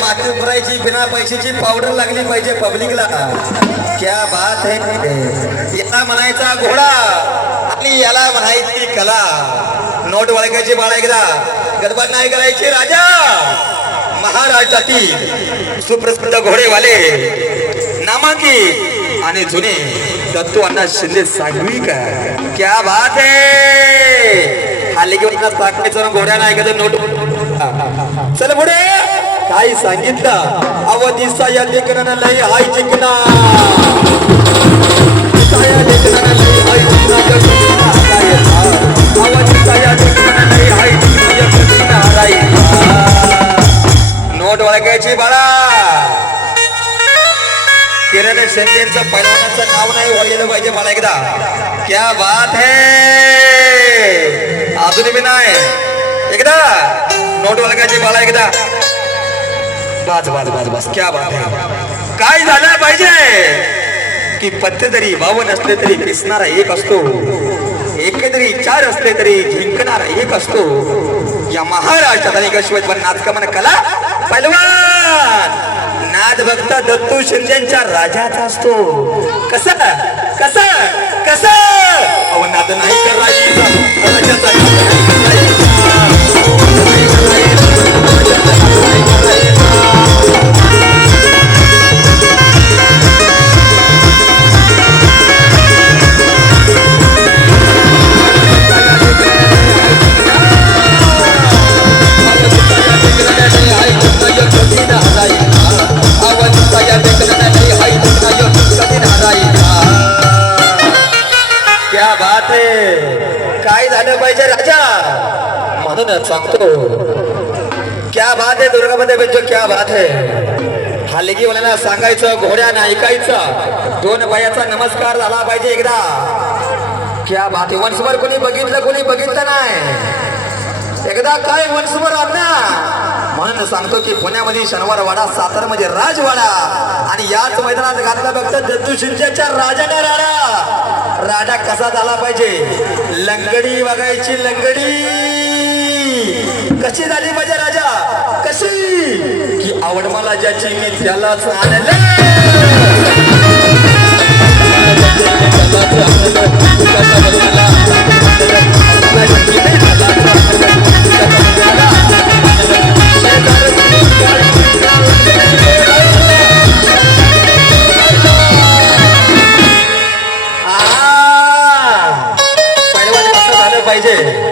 माती भरायची बिना पैशाची पावडर लागली पाहिजे पब्लिकला क्या बात है. याला म्हणायचा घोडा आणि याला म्हणायची कला. नोट वळखायची बाळा एकदा. गरबा नाही करायची राजा. महाराष्ट्रातील सुप्रसिद्ध घोडेवाले. नामांकित आणि जुने दत्तू अण्णा शिंदे सांगवी का क्या बात है. हल्ली घेऊन टाकायचं घोड्या नाही का नोट. चल पुढे. काय सांगितलं. अवधिसा या लेखनानं लय हाय जिंकना या लेखनानं लय हाय जिंकना या लय हाय जिंकना नोट ओळखायची बाळा. किरण शिंदेचं पैलवानाचं नाव नाही ओळखलं पाहिजे मला एकदा. क्या बात है. अजून बी नाही. एकदा. नोट ओळखायची बाळा एकदा. बस बस बस बस. क्या बात है? काय झालं पाहिजे? की पत्ते तरी बावन असले तरी दिसणारा एक असतो. एके तरी चार असले तरी जिंकणारा एक असतो. या महाराष्ट्रात आणि गशवत नाचकमन कला पैलवान नाद भक्त दत्तू शिंदेच्या राजाचा असतो. कसा? कसा? कसा? क्या काय झालं पाहिजे राजा? म्हणूनच सांगतो. क्या बात आहे दुर्गामध्ये बेंचो क्या बात आहे. हा लेगीवाल्याला सांगायचं घोड्यानं ऐकायचं. दोन बायाचा नमस्कार झाला पाहिजे एकदा. क्या बात आहे वंशभर कोणी बघितलं कोणी बघितलं नाही. एकदा काय वंशभर ना म्हणून सांगतो की पुण्यामध्ये शनिवार वाडा सातारमध्ये राजवाडा. आणि याच मैदानात घातला बघतं दत्तू शिंदेच्या राजाने राडा राडा कसा झाला पाहिजे? लंगडी बघायची लंगडी. कशी झाली पाहिजे राजा? कशी? की आवड मला ज्याची मी त्यालाच आणलं. થાય છે.